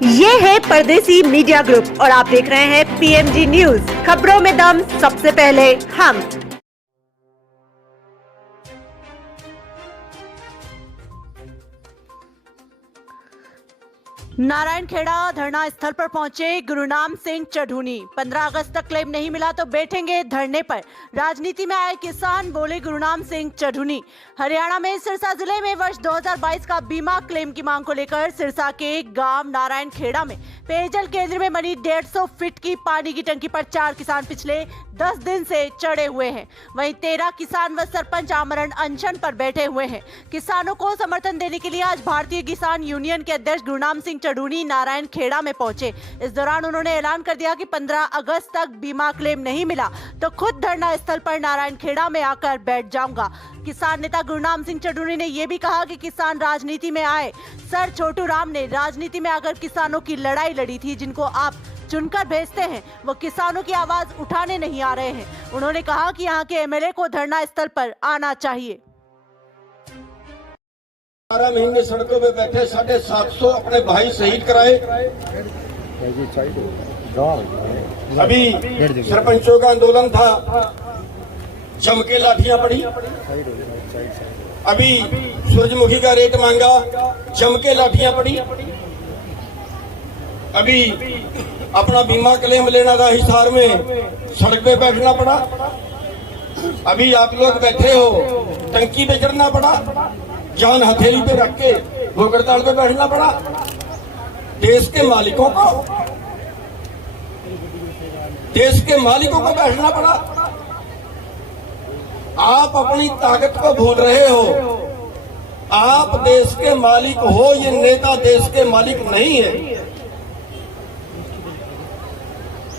ये है परदेसी मीडिया ग्रुप और आप देख रहे हैं पीएमजी न्यूज। खबरों में दम, सबसे पहले हम। नारायणखेड़ा धरना स्थल पर पहुंचे गुरुनाम सिंह चढ़ूनी। 15 अगस्त तक क्लेम नहीं मिला तो बैठेंगे धरने पर। राजनीति में आए किसान, बोले गुरुनाम सिंह चढ़ूनी। हरियाणा में सिरसा जिले में वर्ष 2022 का बीमा क्लेम की मांग को लेकर सिरसा के गांव नारायणखेड़ा में पेयजल केंद्र में बनी 150 फीट की पानी की टंकी पर 4 किसान पिछले 10 दिन से चढ़े हुए हैं। वहीं 13 किसान व सरपंच आमरण अनशन पर बैठे हुए हैं। किसानों को समर्थन देने के लिए आज भारतीय किसान यूनियन के अध्यक्ष गुरुनाम सिंह चढ़ूनी नारायणखेड़ा में पहुंचे। इस दौरान उन्होंने ऐलान कर दिया कि 15 अगस्त तक बीमा क्लेम नहीं मिला तो खुद धरना स्थल पर नारायणखेड़ा में आकर बैठ जाऊंगा। किसान नेता गुरुनाम सिंह चढ़ूनी ने यह भी कहा कि किसान राजनीति में आए। सर छोटू राम ने राजनीति में आकर किसानों की लड़ाई लड़ी थी, जिनको आप चुनकर भेजते हैं वो किसानों की आवाज उठाने नहीं आ रहे हैं। उन्होंने कहा कि यहाँ के एमएलए को धरना स्थल पर आना चाहिए। 12 महीने सड़कों पे बैठे 750 अपने भाई शहीद कराए। अभी सरपंचों का आंदोलन था, जम के लाठियां पड़ी। अभी सूरजमुखी का रेट मांगा, जम के लाठियां पड़ी। अभी अपना बीमा क्लेम लेना था, हिसार में सड़क पे बैठना पड़ा। अभी आप लोग बैठे हो, टंकी पे चढ़ना पड़ा, जान हथेली पे रख के भूख हड़ताल पे बैठना पड़ा। देश के मालिकों को बैठना पड़ा। आप अपनी ताकत को भूल रहे हो। आप देश के मालिक हो, ये नेता देश के मालिक नहीं है।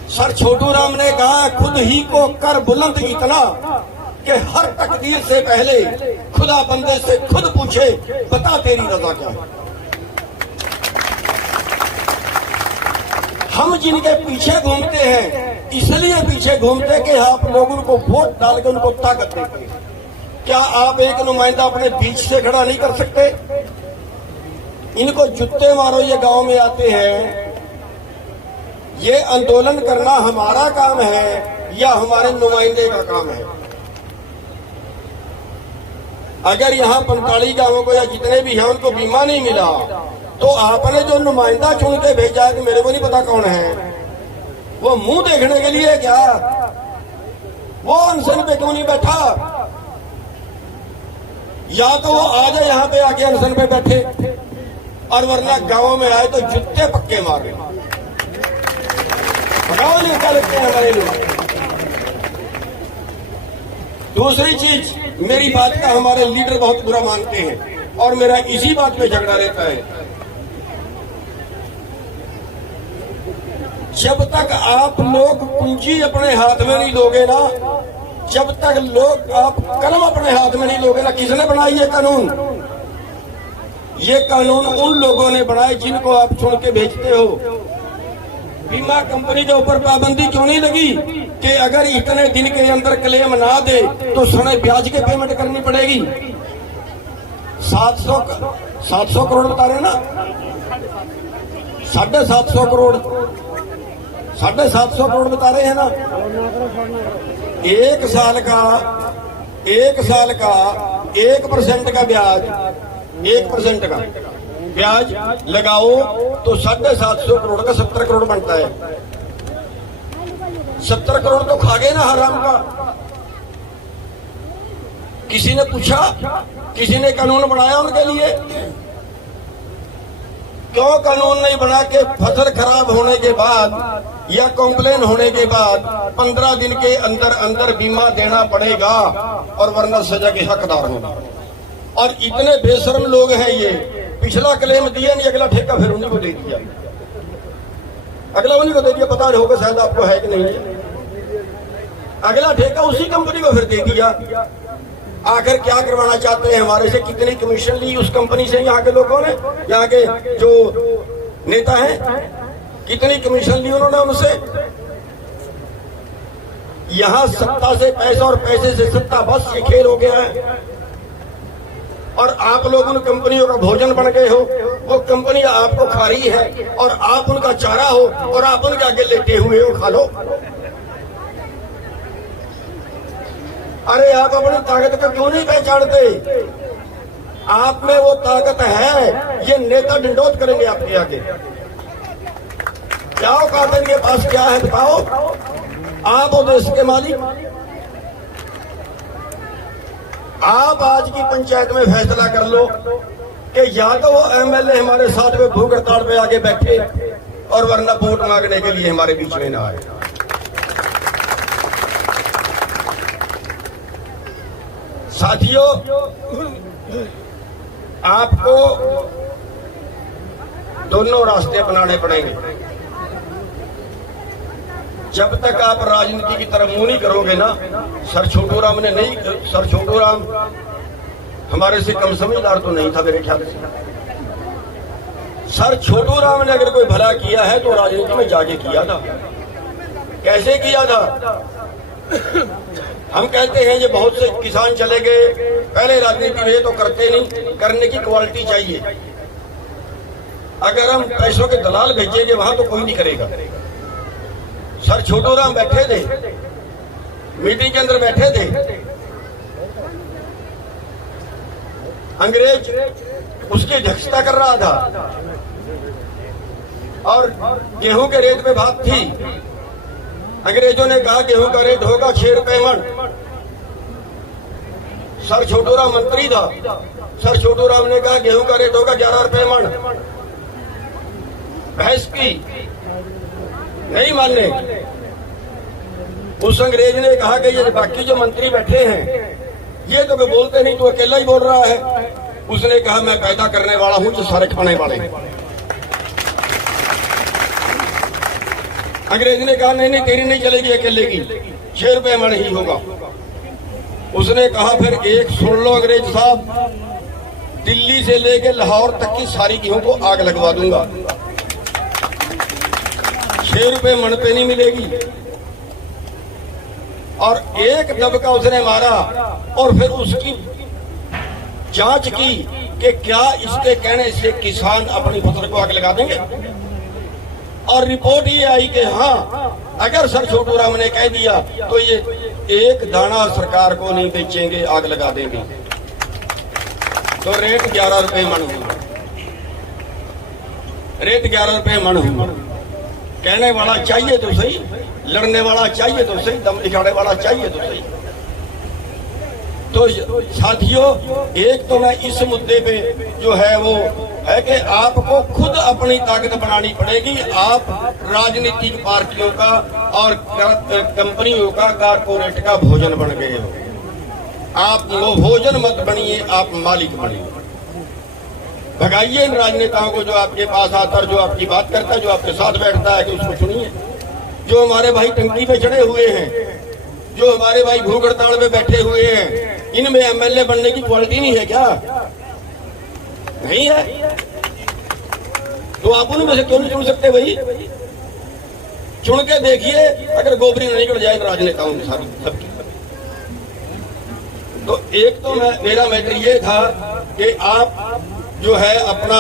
सर छोटू राम ने कहा, खुद ही को कर बुलंद इतना कि हर तकदीर से पहले खुदा बंदे से खुद पूछे, बता तेरी रजा क्या है। हम जिनके पीछे घूमते हैं इसलिए पीछे घूमते कि आप लोग उनको वोट डाल के उनको ताकत देते। क्या आप एक नुमाइंदा अपने बीच से खड़ा नहीं कर सकते? इनको जुत्ते मारो, ये गांव में आते हैं। ये आंदोलन करना हमारा काम है या हमारे नुमाइंदे का काम है? अगर यहाँ 45 गांवों को या जितने भी हैं उनको बीमा नहीं मिला तो आपने जो नुमाइंदा चुन के भेजा है, मेरे को नहीं पता कौन है, वो मुंह देखने के लिए क्या? वो अनशन पे क्यों नहीं बैठा? या तो वो आ जाए यहाँ पे आके अनशन पे बैठे, और वरना गांवों में आए तो जुत्ते पक्के मारे। गाँव नहीं क्या लगते हैं हमारे लोग। दूसरी चीज, मेरी बात का हमारे लीडर बहुत बुरा मानते हैं और मेरा इसी बात पे झगड़ा रहता है। जब तक आप लोग पूंजी अपने हाथ में नहीं लोगे ना, जब तक लोग आप कलम अपने हाथ में नहीं लोगे ना, किसने बनाई ये कानून? ये कानून उन लोगों ने बनाए जिनको आप चुन के भेजते हो। बीमा कंपनी के ऊपर पाबंदी क्यों नहीं लगी कि अगर इतने दिन के अंदर क्लेम ना दे तो सड़े ब्याज के पेमेंट करनी पड़ेगी? 700 करोड़ बता रहे ना, 750 करोड़, 750 करोड़ बता रहे हैं ना। एक साल का 1% का ब्याज, 1% का ब्याज लगाओ तो 750 करोड़ का 70 करोड़ बनता है। 70 करोड़ तो खा गए ना हराम का। किसी ने पूछा, किसी ने कानून बनाया उनके लिए? क्यों कानून नहीं बना के फसल खराब होने के बाद या कंप्लेन होने के बाद 15 दिन के अंदर अंदर बीमा देना पड़ेगा और वरना सजा के हकदार होगा? और इतने बेशर्म लोग हैं ये, पिछला क्लेम दिया नहीं, अगला ठेका फिर उन्हीं को दे दिया। अगला उन्हीं को दे दिया, पता नहीं होगा शायद आपको है कि नहीं। अगला ठेका उसी कंपनी को फिर दे दिया। आखिर क्या करवाना चाहते हैं हमारे से? कितनी कमीशन ली उस कंपनी से यहाँ के लोगों ने, यहाँ के जो नेता हैं, कितनी कमीशन ली उन्होंने उनसे? यहाँ सत्ता से पैसा और पैसे से सत्ता, बस ये खेल हो गया है। और आप लोग उन कंपनियों का भोजन बन गए हो। वो कंपनी आपको खा रही है और आप उनका चारा हो और आप उनके आगे लेटे हुए हो, खा लो। अरे आप अपनी ताकत को क्यों नहीं पहचानते? आप में वो ताकत है, ये नेता डिंडोत करेंगे आपके आगे। क्या औकात इनके पास, क्या है बताओ? आप हो देश के मालिक। आप आज की पंचायत में फैसला कर लो कि या तो वो एमएलए हमारे साथ में भूख हड़ताल पे आगे बैठे और वरना वोट मांगने के लिए हमारे बीच में ना आए। साथियों, आपको दोनों रास्ते अपनाने पड़ेंगे। जब तक आप राजनीति की तरफ मुंह नहीं करोगे ना, सर छोटू राम ने नहीं, सर छोटू राम हमारे से कम समझदार तो नहीं था मेरे ख्याल से। सर छोटू राम ने अगर कोई भला किया है तो राजनीति में जाके किया था। कैसे किया था? हम कहते हैं ये बहुत से किसान चले गए पहले राजनीति में, तो करते नहीं, करने की क्वालिटी चाहिए। अगर हम पैसों के दलाल भेजेंगे वहां तो कोई नहीं करेगा। सर छोटू राम बैठे थे, मीटिंग के अंदर बैठे थे, अंग्रेज उसकी अध्यक्षता कर रहा था और गेहूं के रेट में बात थी। अंग्रेजों ने कहा गेहूं का रेट होगा 6 रुपए मन। सर छोटू राम मंत्री था, सर छोटू राम ने कहा गेहूं का रेट होगा 11 रुपए मन। बहस की, नहीं मानने। उस अंग्रेज ने कहा कि ये बाकी जो मंत्री बैठे हैं ये तो बोलते नहीं, तो अकेला ही बोल रहा है। उसने कहा मैं पैदा करने वाला हूं जो सारे खाने वाले हैं। अंग्रेज ने कहा नहीं नहीं, तेरी नहीं चलेगी अकेले की, 6 रुपए मन ही होगा। उसने कहा फिर एक सुन लो अंग्रेज साहब, दिल्ली से लेके लाहौर तक की सारी गेहूं को आग लगवा दूंगा, 6 रुपए मन पे नहीं मिलेगी। और एक दबका उसने मारा और फिर उसकी जांच की कि क्या इसके कहने से किसान अपनी फसल को आग लगा देंगे। और रिपोर्ट ये आई कि हाँ, अगर सर छोटू राम ने कह दिया तो ये एक दाना सरकार को नहीं बेचेंगे, आग लगा देंगे। तो रेट 11 रुपए मन हुआ, रेट 11 रुपए मन हुआ। कहने वाला चाहिए तो सही, लड़ने वाला चाहिए तो सही, दम दिखाने वाला चाहिए तो सही। तो साथियों, एक तो मैं इस मुद्दे पे जो है वो है कि आपको खुद अपनी ताकत बनानी पड़ेगी। आप राजनीतिक पार्टियों का और कंपनियों का, कारपोरेट का भोजन बन गए हो। आप वो भोजन मत बनिए, आप मालिक बनिए। भगाइए इन राजनेताओं को जो आपके पास आता है, जो आपकी बात करता है, जो आपके साथ बैठता है, कि उसको चुनिए। जो हमारे भाई टंकी पे चढ़े हुए हैं, जो हमारे भाई भूख हड़ताल में बैठे हुए हैं, इनमें एमएलए बनने की क्वालिटी नहीं है क्या? नहीं है तो आप उनमें से क्यों नहीं चुन सकते भाई? चुन के देखिए, अगर गोबरी नहीं निकल जाए राजनेताओं की सारी सबकी। तो एक तो मेरा मैटर ये था कि आप जो है अपना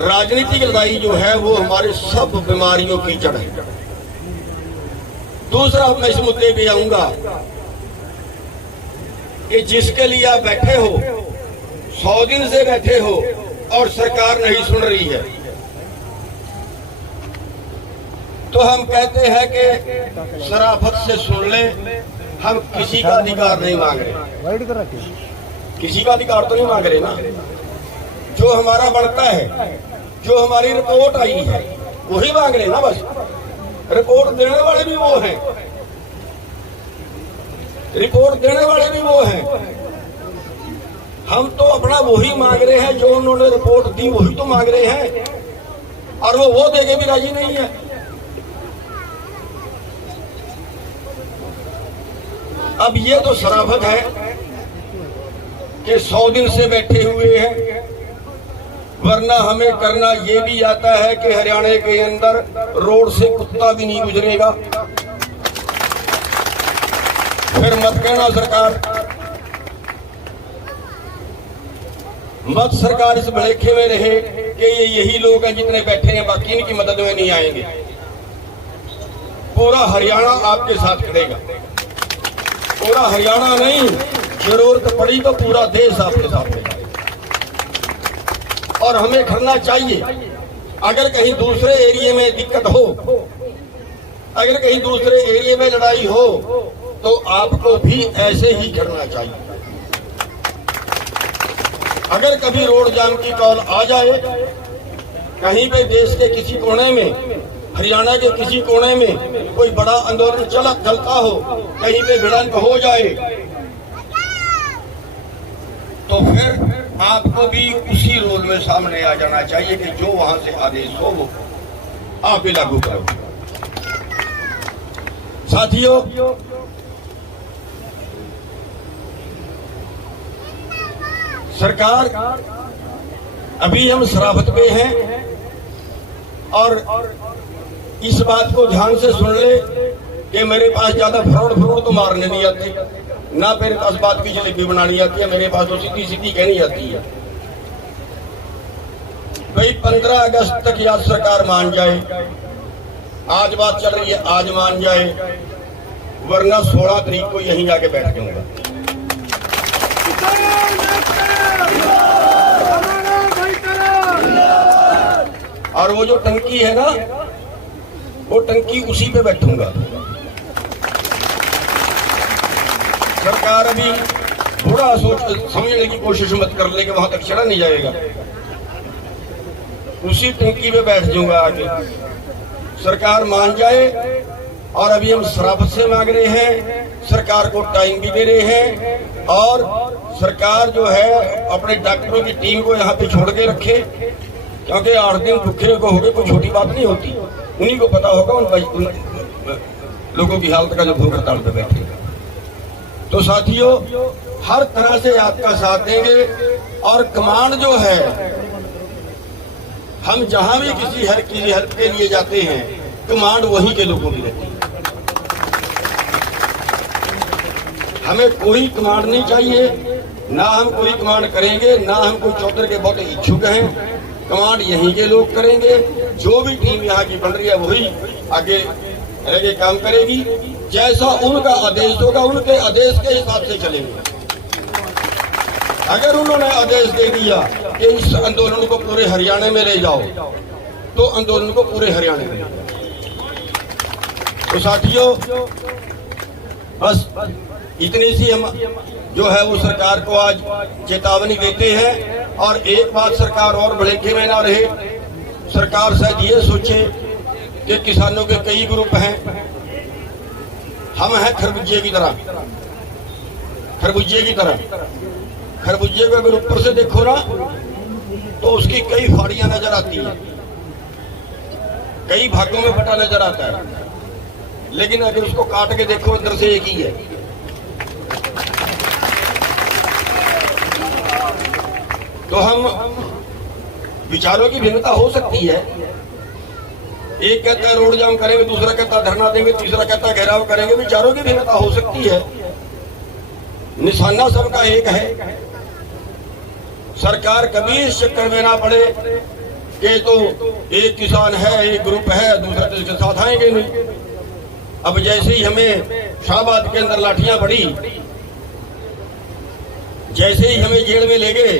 राजनीतिक लड़ाई जो है वो हमारे सब बीमारियों की जड़ है। दूसरा मैं इस मुद्दे पे आऊंगा कि जिसके लिए आप बैठे हो, 100 दिन से बैठे हो और सरकार नहीं सुन रही है, तो हम कहते हैं कि शराफत से सुन ले, हम किसी का अधिकार नहीं मांग रहे। किसी का अधिकार तो नहीं मांग रहे ना। जो हमारा बनता है, जो हमारी रिपोर्ट आई है वही मांग रहे ना बस। रिपोर्ट देने वाले भी वो हैं, रिपोर्ट देने वाले भी वो हैं। हम तो अपना वही मांग रहे हैं, जो उन्होंने रिपोर्ट दी वही तो मांग रहे हैं, और वो देके भी राजी नहीं है। अब ये तो शराफत है कि 100 दिन से बैठे हुए हैं, वरना हमें करना ये भी आता है कि हरियाणा के अंदर रोड से कुत्ता भी नहीं गुजरेगा। फिर मत कहना सरकार मत सरकार इस भलेखे में रहे कि ये यही लोग हैं जितने बैठे हैं, बाकी इनकी मदद में नहीं आएंगे। पूरा हरियाणा आपके साथ खड़ेगा, पूरा हरियाणा नहीं, जरूरत पड़ी तो पूरा देश आपके साथ खड़ेगा। और हमें खड़ना चाहिए। अगर कहीं दूसरे एरिया में दिक्कत हो, अगर कहीं दूसरे एरिया में लड़ाई हो, तो आपको भी ऐसे ही खड़ना चाहिए। अगर कभी रोड जाम की कॉल आ जाए, कहीं पे देश के किसी कोने में, हरियाणा के किसी कोने में कोई बड़ा आंदोलन चलता हो, कहीं पे भिड़ंत हो जाए, तो फिर आपको भी उसी रोल में सामने आ जाना चाहिए कि जो वहां से आदेश हो वो आप भी लागू करो। साथियों, सरकार अभी हम शराफत पे हैं और इस बात को ध्यान से सुन ले कि मेरे पास ज्यादा फ्रॉड तो मारने नहीं आती, ना मेरे पास बात की जलेबी बनानी आती है, मेरे पास तो सीधी सीधी कहनी आती है। भाई 15 अगस्त तक या सरकार मान जाए, आज बात चल रही है, आज मान जाए, वरना 16 तारीख को यहीं आके बैठ जाऊंगा। और वो जो टंकी है ना, वो टंकी उसी पे बैठूंगा। सरकार अभी थोड़ा समझने की कोशिश मत कर ले कि वहां तक चला नहीं जाएगा, उसी टंकी पे बैठ जाऊंगा आके। सरकार मान जाए, और अभी हम शराफत से मांग रहे हैं, सरकार को टाइम भी दे रहे हैं, और सरकार जो है अपने डॉक्टरों की टीम को यहाँ पे छोड़ के रखे, क्योंकि 8 दिन भूखे को हो गए कोई छोटी बात नहीं होती। उन्हीं को पता होगा उन लोगों की हालत का जो भूख हड़ताल पे बैठे। तो साथियों, हर तरह से आपका साथ देंगे, और कमांड जो है, हम जहां भी किसी हेल्प के लिए जाते हैं, कमांड वहीं के लोगों की रहती है। हमें कोई कमांड नहीं चाहिए, ना हम कोई कमांड करेंगे, ना हम कोई चौधरी के बहुत इच्छुक हैं। कमांड यहीं के लोग करेंगे। जो भी टीम यहाँ की बन रही है वही आगे रह के काम करेगी। जैसा उनका आदेश होगा, उनके आदेश के हिसाब से चलेंगे। अगर उन्होंने आदेश दे दिया कि इस आंदोलन को पूरे हरियाणा में ले जाओ, तो आंदोलन को पूरे हरियाणा में ले जाओ। तो साथियों, बस इतनी सी हम जो है वो सरकार को आज चेतावनी देते हैं। और एक बात सरकार और भलेखे में ना रहे, सरकार शायद ये सोचे कि किसानों के कई ग्रुप हैं, हम हैं खरबूजे की तरह, खरबूजे की तरह। खरबूजे को अगर ऊपर से देखो ना, तो उसकी कई फाड़ियां नजर आती हैं, कई भागों में फटा नजर आता है, लेकिन अगर उसको काट के देखो अंदर से एक ही है। तो हम विचारों की भिन्नता हो सकती है। एक कहता है रोड जाम करेंगे, दूसरा कहता है धरना देंगे, तीसरा कहता है घेराव करेंगे। विचारों की भिन्नता हो सकती है, निशाना सबका एक है। सरकार कभी इस चक्कर में ना पड़े कि तो एक किसान है, एक ग्रुप है, दूसरा तो इसके साथ आएंगे नहीं। अब जैसे ही हमें शाहबाद के अंदर लाठियां पड़ी, जैसे ही हमें जेल में ले गए,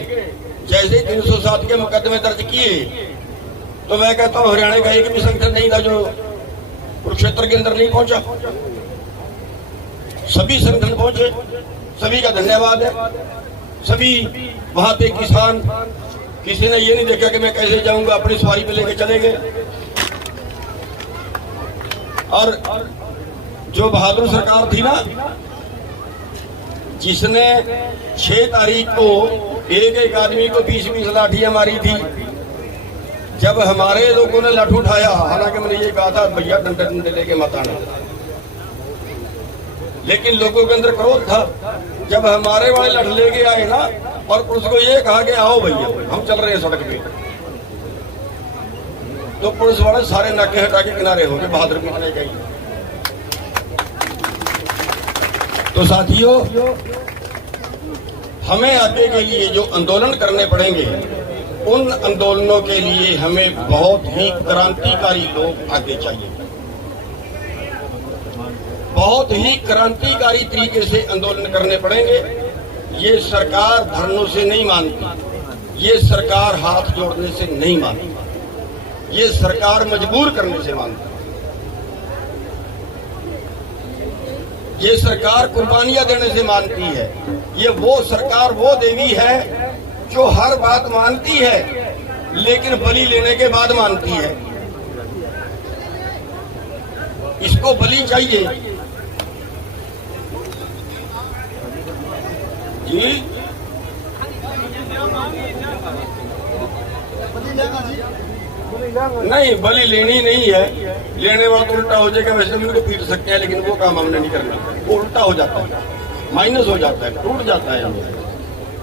जैसे 307 के मुकदमे दर्ज किए, तो मैं कहता हूं हरियाणा का एक भी संगठन नहीं था जो कुरुक्षेत्र के अंदर नहीं पहुंचा। सभी संगठन पहुंचे, सभी का धन्यवाद है। सभी वहां पे किसान, किसी ने ये नहीं देखा कि मैं कैसे जाऊंगा, अपनी सवारी पे लेके चले गए। और जो बहादुर सरकार थी ना, जिसने 6 तारीख को एक आदमी को 20-20 लाठियां मारी थी, जब हमारे लोगों ने लाठू उठाया, हालांकि मैंने ये कहा था भैया डंडे लेके मत आना, लेकिन लोगों के अंदर क्रोध था। जब हमारे वाले लठ लेके आए ना, और पुलिस को ये कहा कि आओ भैया हम चल रहे हैं सड़क पे, तो पुलिस वाले सारे नाके हटा के किनारे हो गए, बहादुर माने गई। तो साथियों, हमें आगे के लिए जो आंदोलन करने पड़ेंगे, उन आंदोलनों के लिए हमें बहुत ही क्रांतिकारी लोग आगे चाहिए। बहुत ही क्रांतिकारी तरीके से आंदोलन करने पड़ेंगे। ये सरकार धरनों से नहीं मानती, ये सरकार हाथ जोड़ने से नहीं मानती, ये सरकार मजबूर करने से मानती। ये सरकार कुर्बानियां देने से मानती है। ये वो सरकार, वो देवी है जो हर बात मानती है लेकिन बलि लेने के बाद मानती है। इसको बलि चाहिए जी। नहीं, बलि लेनी नहीं है। लेने वाला तो उल्टा हो जाएगा। वैसे भी उनको पीट सकते हैं, लेकिन वो काम हमने नहीं करना। वो उल्टा हो जाता है, माइनस हो जाता है, टूट जाता है।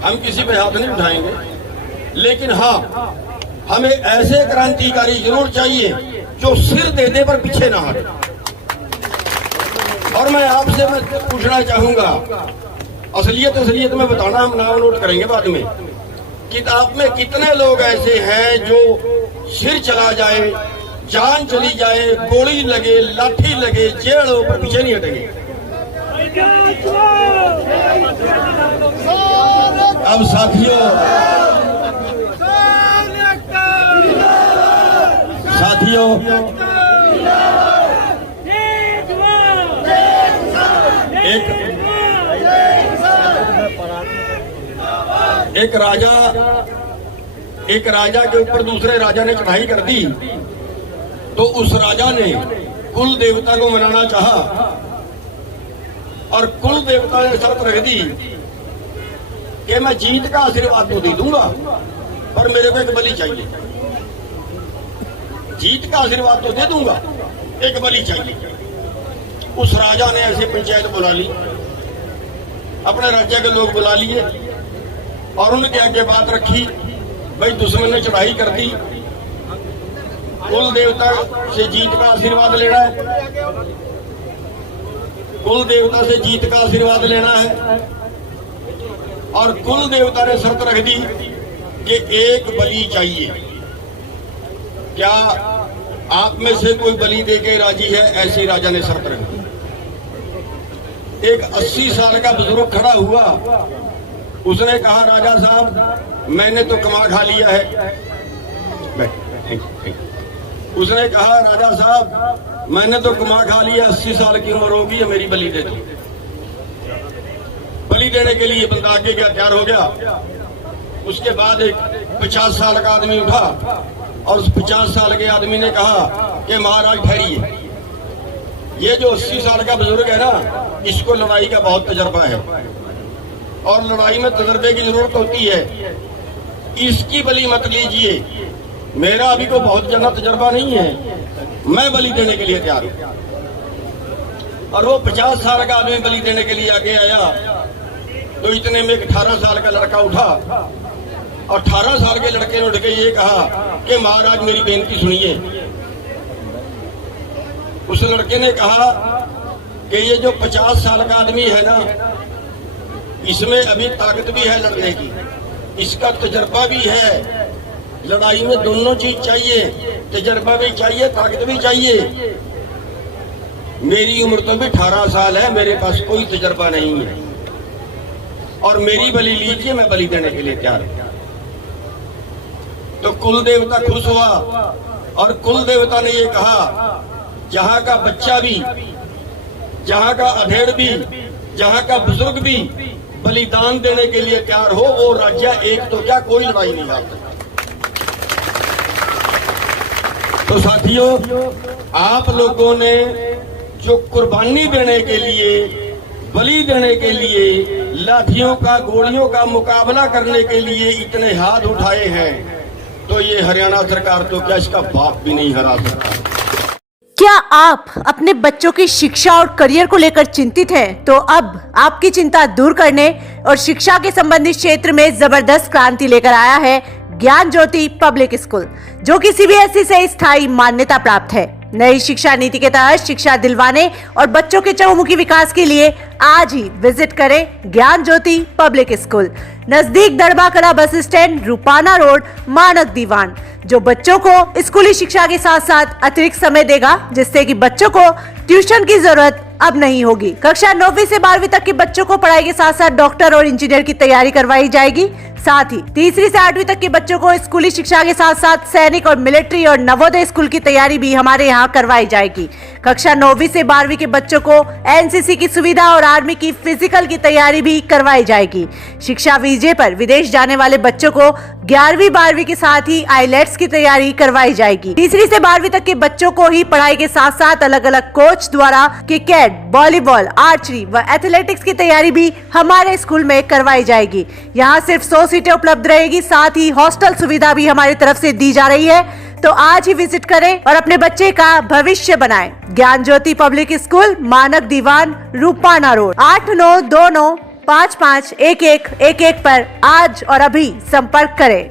हम किसी पे हाथ नहीं उठाएंगे, लेकिन हाँ, हमें ऐसे क्रांतिकारी जरूर चाहिए जो सिर देने पर पीछे ना हटे। और मैं आपसे पूछना चाहूंगा, असलियत में बताना, हम नाम नोट करेंगे बाद में। किताब में कितने लोग ऐसे हैं जो सिर चला जाए, जान चली जाए, गोली लगे, लाठी लगे, जेल हो, पर पीछे नहीं हटेंगे। अब साथियों एक राजा के ऊपर दूसरे राजा ने चढ़ाई कर दी, तो उस राजा ने कुल देवता को मनाना चाहा और कुल देवता ने शर्त रख दी कि मैं जीत का आशीर्वाद तो दे दूंगा, पर मेरे को एक बलि चाहिए। जीत का आशीर्वाद तो दे दूंगा, एक बलि चाहिए। उस राजा ने ऐसे पंचायत बुला ली, अपने राज्य के लोग बुला लिए और उनके आगे बात रखी, भाई दुश्मन ने चढ़ाई कर दी, कुल देवता से जीत का आशीर्वाद लेना है, कुल देवता से जीत का आशीर्वाद लेना है। और कुल देवता ने शर्त रख दी कि एक बलि चाहिए। क्या आप में से कोई बलि देके राजी है? ऐसी राजा ने शर्त रख दी। एक 80 साल का बुजुर्ग खड़ा हुआ, उसने कहा, राजा साहब मैंने तो कमा खा लिया है। उसने कहा, राजा साहब मैंने तो कमा खा लिया, 80 साल की उम्र होगी, मेरी बलि दे दो। बलि देने के लिए बंदा आगे गया, तैयार हो गया। उसके बाद एक 50 साल का आदमी उठा और उस 50 साल के आदमी ने कहा कि महाराज ठहरिए, ये जो 80 साल का बुजुर्ग है ना, इसको लड़ाई का बहुत तजर्बा है और लड़ाई में तजर्बे की जरूरत होती है, इसकी बलि मत लीजिए, मेरा अभी को बहुत ज्यादा तजर्बा नहीं है, मैं बलि देने के लिए तैयार हूं। और वो 50 साल का आदमी बलि देने के लिए आगे आया, तो इतने में एक 18 साल का लड़का उठा और 18 साल के लड़के ने उठ के ये कहा कि महाराज मेरी बेनती सुनिए। उस लड़के ने कहा कि ये जो 50 साल का आदमी है ना, इसमें अभी ताकत भी है लड़ने की, इसका तजर्बा भी है, लड़ाई में दोनों चीज चाहिए, तजर्बा भी चाहिए, ताकत भी चाहिए। मेरी उम्र तो भी 18 साल है, मेरे पास कोई तजर्बा नहीं है और मेरी बलि लीजिए, मैं बलि देने के लिए तैयार हूं। तो कुल देवता खुश हुआ और कुल देवता ने ये कहा, जहां का बच्चा भी, जहां का अधेड़ भी, जहां का बुजुर्ग भी बलिदान देने के लिए तैयार हो, वो राज्य एक तो क्या कोई लड़ाई नहीं हार सकता। तो साथियों, आप लोगों ने जो कुर्बानी देने के लिए, बलि देने के लिए, लाठियों का, गोलियों का मुकाबला करने के लिए इतने हाथ उठाए हैं, तो ये हरियाणा सरकार तो क्या इसका बाप भी नहीं हरा सकता। क्या आप अपने बच्चों की शिक्षा और करियर को लेकर चिंतित हैं? तो अब आपकी चिंता दूर करने और शिक्षा के संबंधित क्षेत्र में जबरदस्त क्रांति लेकर आया है ज्ञान ज्योति पब्लिक स्कूल, जो कि CBSE से स्थायी मान्यता प्राप्त है। नई शिक्षा नीति के तहत शिक्षा दिलवाने और बच्चों के चहुमुखी विकास के लिए आज ही विजिट करें ज्ञान ज्योति पब्लिक स्कूल, नजदीक दड़बा कला बस स्टैंड, रूपाना रोड, मानक दीवान, जो बच्चों को स्कूली शिक्षा के साथ साथ अतिरिक्त समय देगा, जिससे कि बच्चों को ट्यूशन की जरूरत अब नहीं होगी। कक्षा 9वीं से 12वीं तक के बच्चों को पढ़ाई के साथ साथ डॉक्टर और इंजीनियर की तैयारी करवाई जाएगी। साथ ही 3री से 8वीं तक के बच्चों को स्कूली शिक्षा के साथ साथ सैनिक और मिलिट्री और नवोदय स्कूल की तैयारी भी हमारे यहाँ करवाई जाएगी। कक्षा 9वीं से 12वीं के बच्चों को एनसीसी की सुविधा और आर्मी की फिजिकल की तैयारी भी करवाई जाएगी। शिक्षा वीजे पर विदेश जाने वाले बच्चों को 11वीं 12वीं के साथ ही आईलेट्स की तैयारी करवाई जाएगी। 3री से 12वीं तक के बच्चों को ही पढ़ाई के साथ साथ अलग अलग कोच द्वारा क्रिकेट, वॉलीबॉल, आर्चरी व एथलेटिक्स की तैयारी भी हमारे स्कूल में करवाई जाएगी। यहाँ सिर्फ 100 सीटें उपलब्ध रहेगी, साथ ही हॉस्टल सुविधा भी हमारी तरफ से दी जा रही है। तो आज ही विजिट करें और अपने बच्चे का भविष्य बनाएं। ज्ञान ज्योति पब्लिक स्कूल, मानक दीवान, रूपाना रोड, 8929551111 पर आज और अभी संपर्क करें।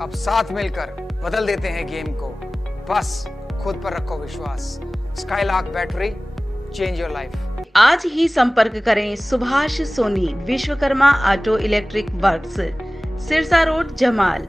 अब साथ मिलकर बदल देते हैं गेम को, बस खुद पर रखो विश्वास। Skylark battery, change your life. आज ही संपर्क करें Subhash Soni, Vishwakarma auto electric works, Sirsa road, Jamal.